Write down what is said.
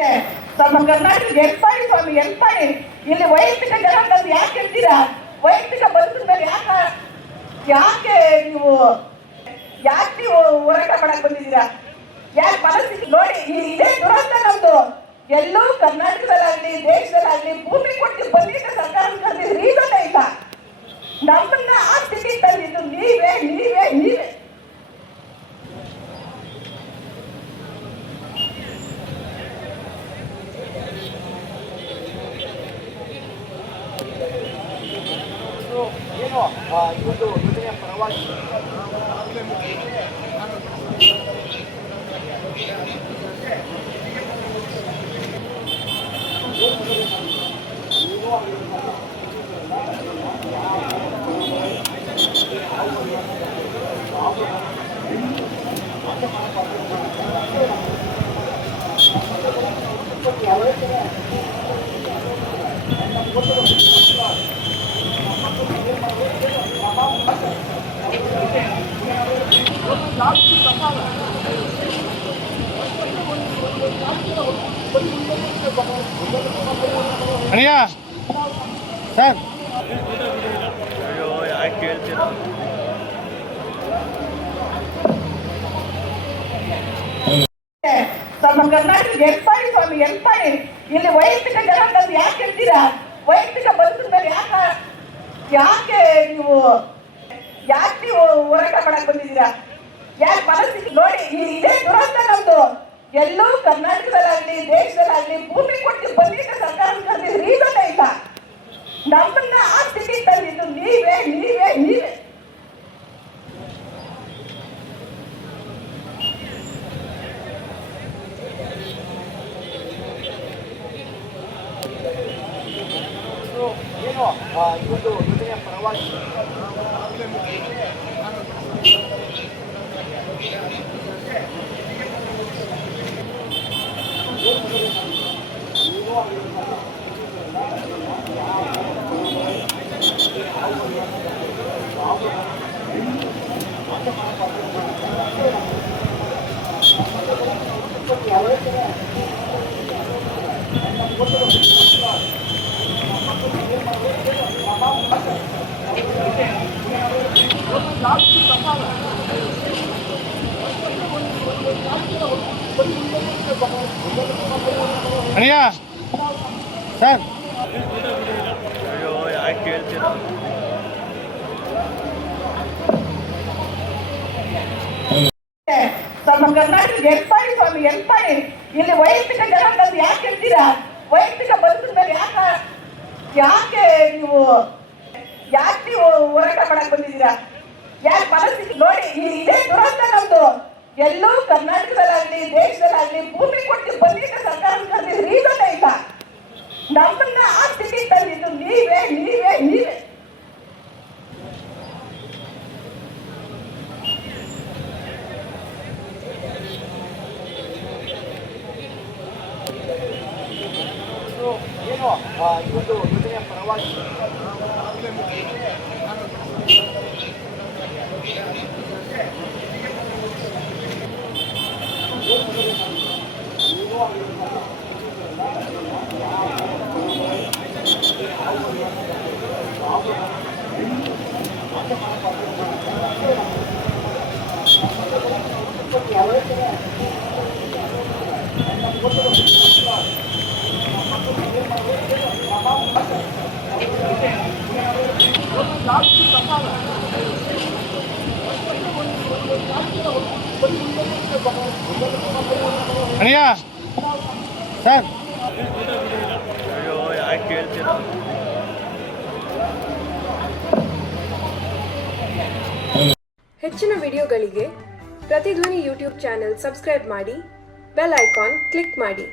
ನಮ್ಮ ಕರ್ನಾಟಕ ಎಲ್ಪಾಡಿ ಸ್ವಾಮಿ ಎಲ್ಪಾಡಿ ಇಲ್ಲಿ ವೈಯಕ್ತಿಕ ಜವಾಬ್ದಾರಿ ಯಾಕೆ ಇರ್ತೀರಾ? ವೈಯಕ್ತಿಕ ಬದುಕಿನ ಮೇಲೆ ಯಾಕೆ ನೀವು ಹೋರಾಟ ಮಾಡಕ್ ಬಂದಿದ್ದೀರಾ? ಯಾಕೆ ಪರಿಸ್ಥಿತಿ ನೋಡಿ, ಇದೇ ದುರಂತ ನಮ್ದು. ಎಲ್ಲೂ ಕರ್ನಾಟಕದಲ್ಲಾಗ್ಲಿ ದೇಶದಲ್ಲಾಗ್ಲಿ ಭೂಮಿ ಕೊಟ್ಟು ಬಂದಿದ್ದ ಸರ್ಕಾರ ಕರೆದಿದ್ದು ರೀಸನ್ ಇಲ್ಲ. ನಮ್ಮನ್ನ ಆ ಸ್ಥಿತಿ ತಂದಿದ್ದು ನೀವೇ ನೀವೇ ನೀವೇ. ಏನು ಈ ಒಂದು ಯೋಜನೆಯ ಪರವಾಗಿ ಅಣ್ಣ ಸರ್ ಅಯ್ಯೋ ಯಾಕೆ ಕೇಳ್ತೀರಾ? ನಮ್ಮ ಕರ್ನಾಟಕ ಎಲ್ಪಾಡಿ ಸ್ವಾಮಿ ಎಲ್ಪಾಡಿ ಇಲ್ಲಿ ವೈಯಕ್ತಿಕ ಜವಾಬ್ದಾರಿ ಯಾಕೆ ಇರ್ತೀರಾ? ವೈಯಕ್ತಿಕ ಬದುಕಿನ ಮೇಲೆ ಯಾಕೆ ನೀವು ಹೋರಾಟ ಮಾಡಕ್ ಬಂದಿದ್ದೀರಾ? ಯಾಕೆ ಪರಿಸ್ಥಿತಿ ನೋಡಿ, ಇದೇ ದುರಂತ ನಮ್ದು. ಎಲ್ಲೂ ಕರ್ನಾಟಕದಲ್ಲಾಗ್ಲಿ ದೇಶದಲ್ಲಾಗ್ಲಿ ಭೂಮಿ ಕೊಟ್ಟು ಬಂದಿದ್ದ ಸರ್ಕಾರ ಕರೆದಿದ್ದು ರೀಸನ್ ಇಲ್ಲ. ನಮ್ಮನ್ನ ಆ ಸ್ಥಿತಿ ತಂದಿದ್ದು ನೀವೇ ನೀವೇ ನೀವೇ. ಏನು ಈ ಒಂದು ಯೋಜನೆಯ ಪರವಾಗಿ ಅಣ್ಣ ಸರ್ ಅಯ್ಯೋ ಯಾಕೆ ಕೇಳ್ತೀರಾ? ನಮ್ಮ ಕರ್ನಾಟಕ ಎಲ್ಪಾಡಿ ಸ್ವಾಮಿ ಎಲ್ಪಾಡಿ ಇಲ್ಲಿ ವೈಯಕ್ತಿಕ ಜವಾಬ್ದಾರಿ ಯಾಕೆ ಇರ್ತೀರಾ? ವೈಯಕ್ತಿಕ ಬದುಕಿನ ಮೇಲೆ ಯಾಕೆ ನೀವು ಹೋರಾಟ ಮಾಡಕ್ ಬಂದಿದ್ದೀರಾ? ಯಾಕೆ ಪರಿಸ್ಥಿತಿ ನೋಡಿ, ಇದೇ ದುರಂತ ನಮ್ದು. ಎಲ್ಲೂ ಕರ್ನಾಟಕದಲ್ಲಾಗ್ಲಿ ದೇಶದಲ್ಲಾಗ್ಲಿ ಭೂಮಿ ಕೊಟ್ಟು ಬಂದಿದ್ದ ಸರ್ಕಾರ ಕರೆದಿದ್ದು ರೀಸನ್ ಇಲ್ಲ. ನಮ್ಮನ್ನ ಆ ಸ್ಥಿತಿ ತಂದಿದ್ದು ನೀವೇ ನೀವೇ ನೀವೇ. ಏನು ಈ ಒಂದು ಯೋಜನೆಯ ಪರವಾಗಿ ಅಣ್ಣ ಸರ್ ಅಯ್ಯೋ ಯಾಕೆ ಕೇಳ್ತೀರಾ? ಹೆಚ್ಚಿನ ವಿಡಿಯೋಗಳಿಗೆ ಪ್ರತಿಧ್ವನಿ ಯೂಟ್ಯೂಬ್ ಚಾನೆಲ್ ಸಬ್ಸ್ಕ್ರೈಬ್ ಮಾಡಿ, ಬೆಲ್ ಐಕಾನ್ ಕ್ಲಿಕ್ ಮಾಡಿ.